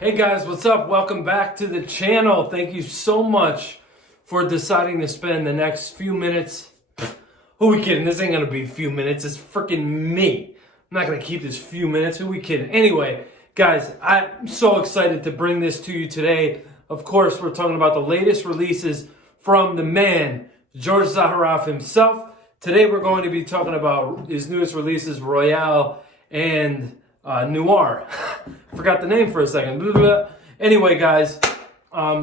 Hey guys, what's up? Welcome back to the channel. Thank you so much for deciding to spend the next few minutes. Who we kidding? This ain't gonna be a few minutes. It's freaking me. I'm not gonna keep this few minutes. Who we kidding? Anyway, guys, I'm so excited to bring this to you today. Of course, we're talking about the latest releases from the man, George Zaharoff himself. Today we're going to be talking about his newest releases, Royale and Noir. Forgot the name for a second. Blah, blah, blah. Anyway, guys,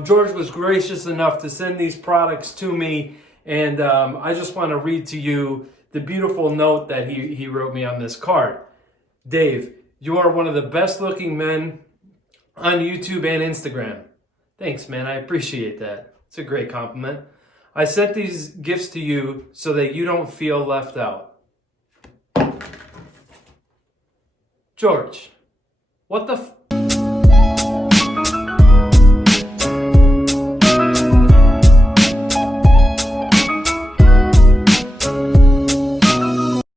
George was gracious enough to send these products to me, and I just want to read to you the beautiful note that he wrote me on this card. Dave, you are one of the best looking men on YouTube and Instagram. Thanks, man. I appreciate that. It's a great compliment. I sent these gifts to you so that you don't feel left out. George, what the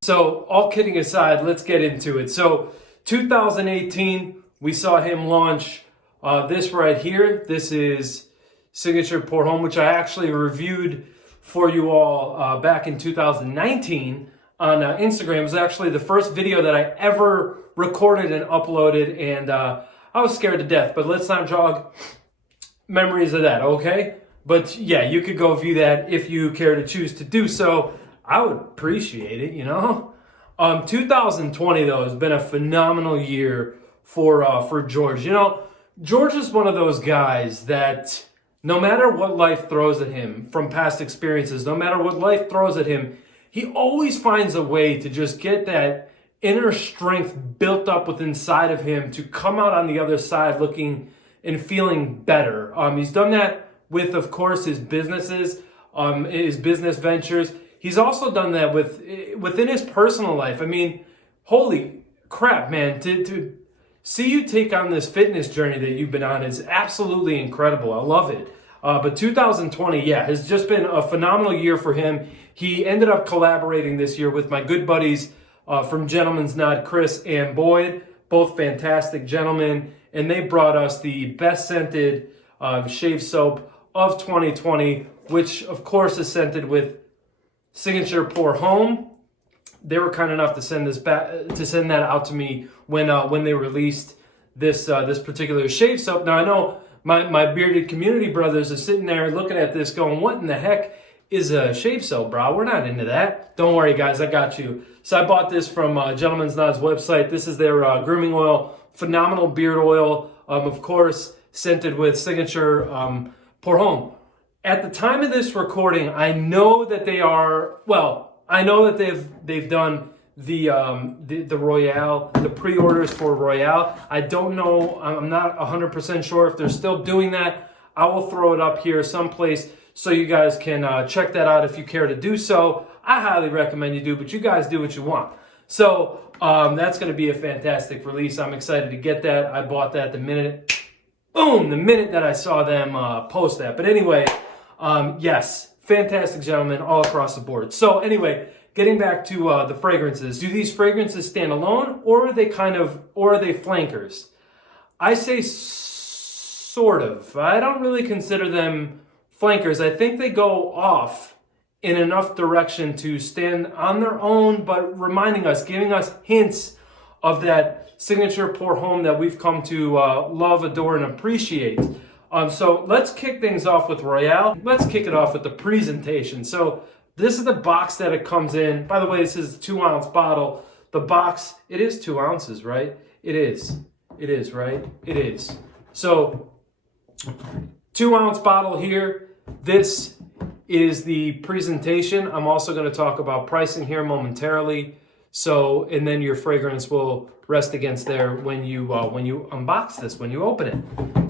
So, all kidding aside, let's get into it. So, 2018, we saw him launch this right here. This is Signature Pour Homme, which I actually reviewed for you all back in 2019 on Instagram. It was actually the first video that I ever recorded and uploaded, and I was scared to death, but let's not jog memories of that, okay? But yeah, you could go view that if you care to choose to do so. I would appreciate it, you know? 2020, though, has been a phenomenal year for George. You know, George is one of those guys that no matter what life throws at him from past experiences, no matter what life throws at him, he always finds a way to just get that inner strength built up within inside of him to come out on the other side looking and feeling better. He's done that with, of course, his businesses, his business ventures. He's also done that within his personal life. I mean, holy crap, man. To see you take on this fitness journey that you've been on is absolutely incredible. I love it. But 2020, yeah, has just been a phenomenal year for him. He ended up collaborating this year with my good buddies from Gentleman's Nod, Chris and Boyd, both fantastic gentlemen, and they brought us the best scented shave soap of 2020, which of course is scented with Signature Pour Homme. They were kind enough to send that out to me when they released this particular shave soap. Now I know my bearded community brothers are sitting there looking at this going, what in the heck is a shave soap, bro? We're not into that. Don't worry, guys, I got you. So I bought this from Gentleman's Nod's website. This is their grooming oil, phenomenal beard oil, of course, scented with Signature Pour Homme. At the time of this recording, I know that they've done the Royale, the pre-orders for Royale. I don't know, I'm not 100% sure if they're still doing that. I will throw it up here someplace so you guys can check that out if you care to do so. I highly recommend you do, but you guys do what you want. So that's going to be a fantastic release. I'm excited to get that. I bought that the minute that I saw them post that. But anyway, yes, fantastic gentlemen all across the board. So anyway, getting back to the fragrances. Do these fragrances stand alone, or are they flankers? I say sort of. I don't really consider them flankers. I think they go off in enough direction to stand on their own, but reminding us, giving us hints of that Signature Pour Homme that we've come to love, adore, and appreciate. So let's kick things off with Royale. Let's kick it off with the presentation. So this is the box that it comes in. By the way, this is a 2-ounce bottle. The box, it is 2 ounces, right? It is. It is, right? It is. So 2-ounce bottle here. This is the presentation. I'm also going to talk about pricing here momentarily. So, and then your fragrance will rest against there when you unbox this, when you open it.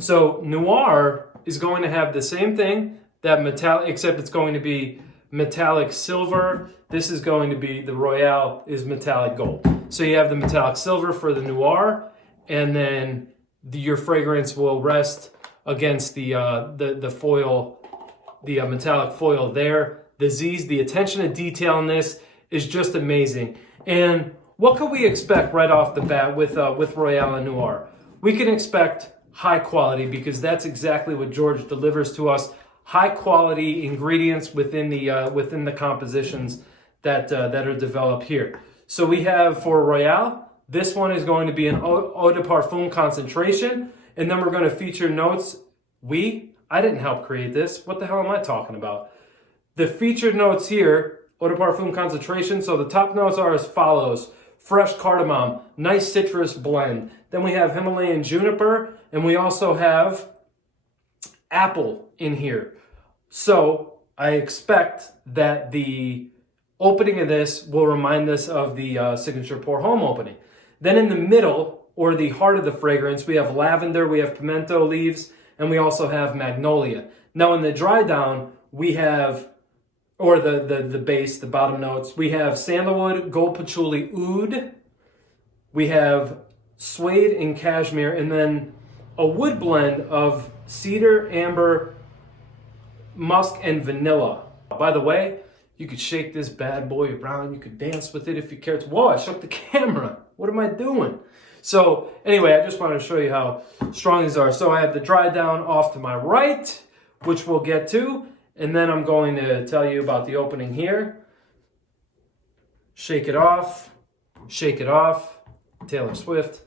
So Noir is going to have the same thing, that metallic, except it's going to be metallic silver. This is going to be, the Royale is metallic gold. So you have the metallic silver for the Noir, and then your fragrance will rest against the foil, the metallic foil there. The attention to detail in this is just amazing. And what can we expect right off the bat with Royale and Noir? We can expect high quality, because that's exactly what George delivers to us. High quality ingredients within the compositions that are developed here. So we have for Royale, this one is going to be an eau de parfum concentration, and then we're going to feature notes. I didn't help create this. What the hell am I talking about? The featured notes here, eau de parfum concentration. So the top notes are as follows: fresh cardamom, nice citrus blend. Then we have Himalayan juniper, and we also have apple in here. So I expect that the opening of this will remind us of the signature Pour Homme opening. Then in the middle, or the heart of the fragrance, we have lavender, we have pimento leaves, and we also have magnolia. Now in the dry down, we have, or the base, the bottom notes, we have sandalwood, gold patchouli, oud, we have suede and cashmere, and then a wood blend of cedar, amber, musk, and vanilla. By the way, you could shake this bad boy around. You could dance with it if you care to. Whoa, I shook the camera. What am I doing? So anyway, I just wanted to show you how strong these are. So I have the dry down off to my right, which we'll get to. And then I'm going to tell you about the opening here. Shake it off, Taylor Swift.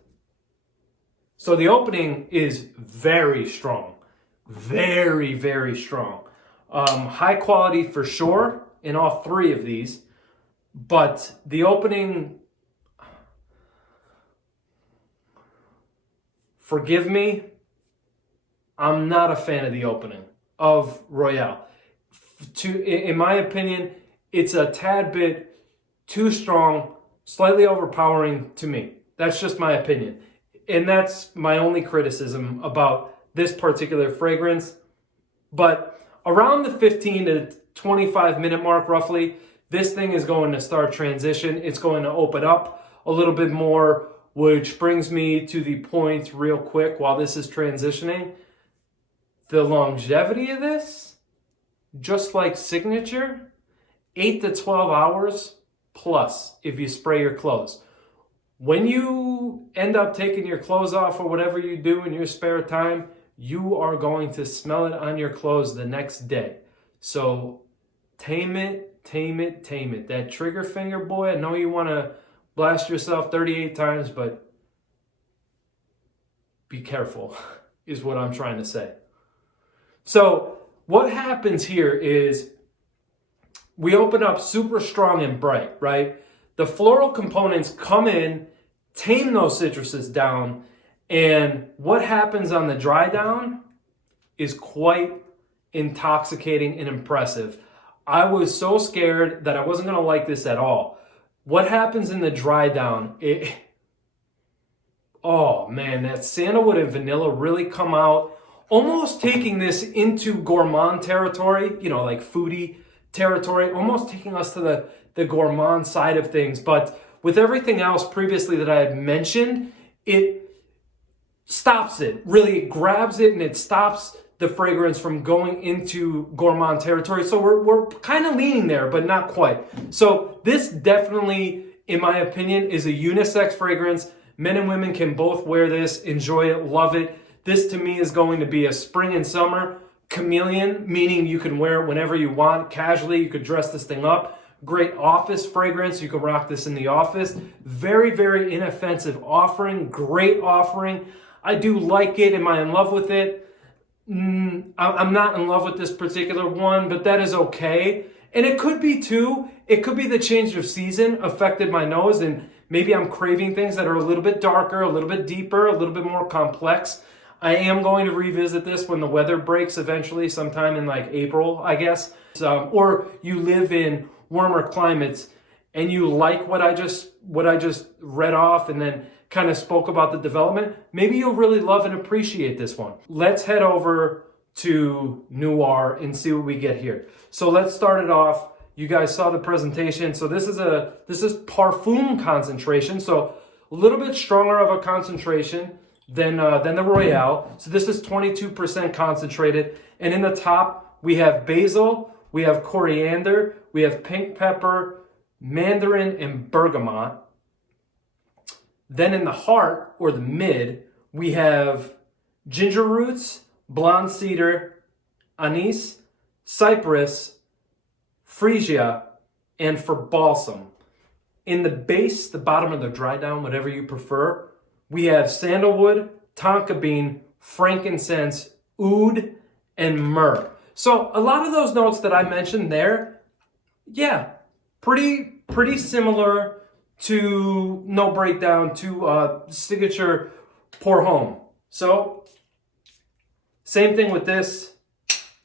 So the opening is very strong, very, very strong. High quality for sure in all three of these, but the opening, forgive me, I'm not a fan of the opening of Royale. In my opinion, it's a tad bit too strong, slightly overpowering to me. That's just my opinion. And that's my only criticism about this particular fragrance. But around the 15 to 25 minute mark, roughly, this thing is going to start transition. It's going to open up a little bit more, which brings me to the point real quick while this is transitioning. The longevity of this, just like Signature, 8 to 12 hours plus if you spray your clothes. When you end up taking your clothes off or whatever you do in your spare time, you are going to smell it on your clothes the next day. So tame it. That trigger finger, boy, I know you want to blast yourself 38 times, but be careful is what I'm trying to say. So what happens here is we open up super strong and bright, right? The floral components come in, tame those citruses down, and what happens on the dry down is quite intoxicating and impressive. I was so scared that I wasn't going to like this at all. What happens in the dry down, oh man, that sandalwood and vanilla really come out, almost taking this into gourmand territory, like foodie territory, almost taking us to the gourmand side of things. But with everything else previously that I had mentioned, it stops it. Really, it grabs it and it stops the fragrance from going into gourmand territory. So we're kind of leaning there, but not quite. So this definitely, in my opinion, is a unisex fragrance. Men and women can both wear this, enjoy it, love it. This to me is going to be a spring and summer chameleon, meaning you can wear it whenever you want. Casually, you could dress this thing up. Great office fragrance. You can rock this in the office. Very, very inoffensive offering. Great offering. I do like it. Am I in love with it? I'm not in love with this particular one, but that is okay. And it could be too. It could be the change of season affected my nose, and maybe I'm craving things that are a little bit darker, a little bit deeper, a little bit more complex. I am going to revisit this when the weather breaks eventually, sometime in like April, I guess. Or you live in warmer climates and you like what I just read off and then kind of spoke about the development, maybe you'll really love and appreciate this one. Let's head over to Noir and see what we get here. So let's start it off. You guys saw the presentation. So this is parfum concentration. So a little bit stronger of a concentration than the Royale. So this is 22% concentrated. And in the top, we have basil, we have coriander, we have pink pepper, mandarin, and bergamot. Then in the heart, or the mid, we have ginger roots, blonde cedar, anise, cypress, Fressia, and for balsam. In the base, the bottom of the dry down, whatever you prefer, we have sandalwood, tonka bean, frankincense, oud, and myrrh. So a lot of those notes that I mentioned there, yeah, pretty similar to No Breakdown, to signature Pour Homme. So same thing with this,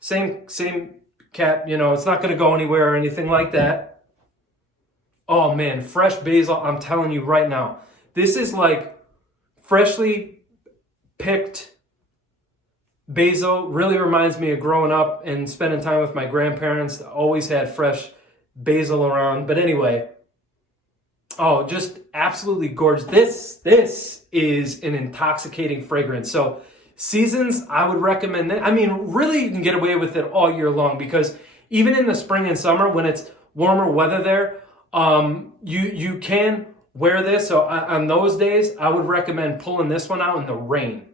same cap, you know, it's not going to go anywhere or anything like that. Oh man, fresh basil, I'm telling you right now, this is like freshly picked basil. Really reminds me of growing up and spending time with my grandparents. Always had fresh basil around. But anyway, oh, just absolutely gorgeous. This is an intoxicating fragrance. So seasons, I would recommend that. I mean, really, you can get away with it all year long, because even in the spring and summer, when it's warmer weather there, you can wear this. So on those days, I would recommend pulling this one out in the rain.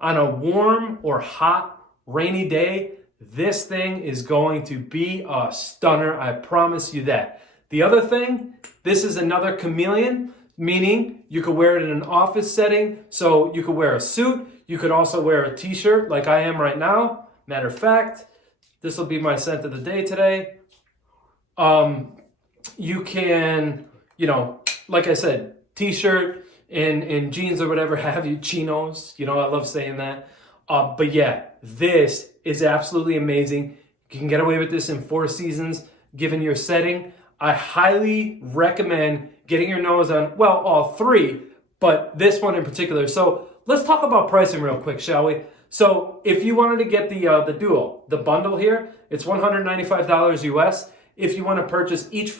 On a warm or hot, rainy day, this thing is going to be a stunner. I promise you that. The other thing, this is another chameleon, meaning you could wear it in an office setting. So you could wear a suit. You could also wear a t-shirt like I am right now. Matter of fact, this will be my scent of the day today. You can, you know, like I said, t-shirt and jeans or whatever have you, chinos. You know, I love saying that. But yeah, this is absolutely amazing. You can get away with this in 4 seasons, given your setting. I highly recommend getting your nose on, well, all 3, but this one in particular. So let's talk about pricing real quick, shall we? So if you wanted to get the duo, the bundle here, it's $195 US. If you want to purchase each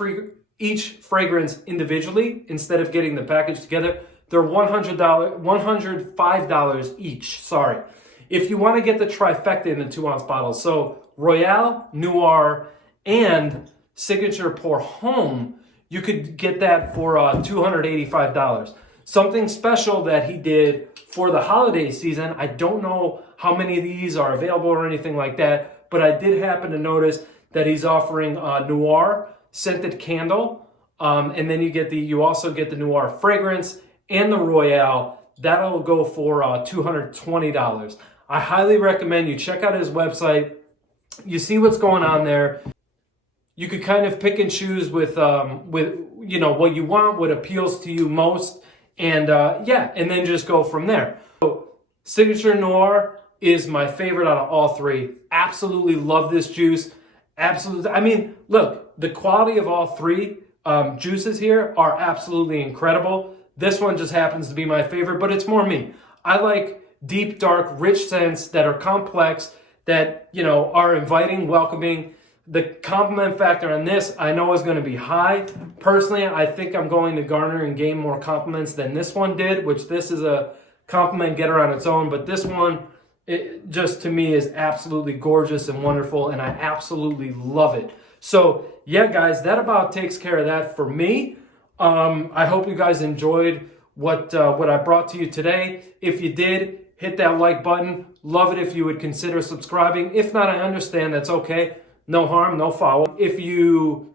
fragrance individually instead of getting the package together, they're $105 each. Sorry. If you want to get the trifecta in the 2-ounce bottles, so Royale, Noir, and Signature Pour Homme, you could get that for $285. Something special that he did for the holiday season, I don't know how many of these are available or anything like that, but I did happen to notice that he's offering Noir scented candle, and then you also get the Noir fragrance and the Royale. That'll go for $220. I highly recommend you check out his website. You see what's going on there. You could kind of pick and choose with you know what you want, what appeals to you most, and yeah, and then just go from there. So Signature Noir is my favorite out of all 3. Absolutely love this juice. Absolutely. I mean, look, the quality of all 3 juices here are absolutely incredible. This one just happens to be my favorite, but it's more me. I like deep, dark, rich scents that are complex, that, you know, are inviting, welcoming. The compliment factor on this, I know, is going to be high. Personally, I think I'm going to garner and gain more compliments than this one did, which this is a compliment getter on its own. But this one, it just to me is absolutely gorgeous and wonderful, and I absolutely love it. So yeah, guys, that about takes care of that for me. I hope you guys enjoyed what I brought to you today. If you did, hit that like button. Love it if you would consider subscribing. If not, I understand. That's okay. No harm, no foul. If you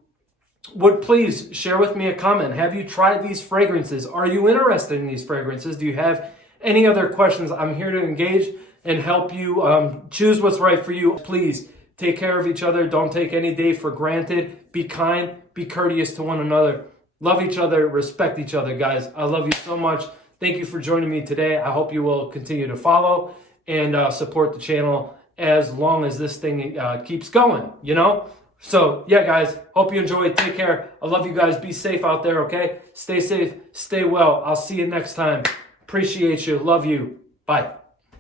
would please share with me a comment. Have you tried these fragrances? Are you interested in these fragrances? Do you have any other questions? I'm here to engage and help you choose what's right for you. Please take care of each other. Don't take any day for granted. Be kind. Be courteous to one another. Love each other. Respect each other, guys. I love you so much. Thank you for joining me today. I hope you will continue to follow and support the channel as long as this thing keeps going, you know? So, yeah, guys, hope you enjoyed. Take care. I love you guys. Be safe out there, okay? Stay safe. Stay well. I'll see you next time. Appreciate you. Love you. Bye.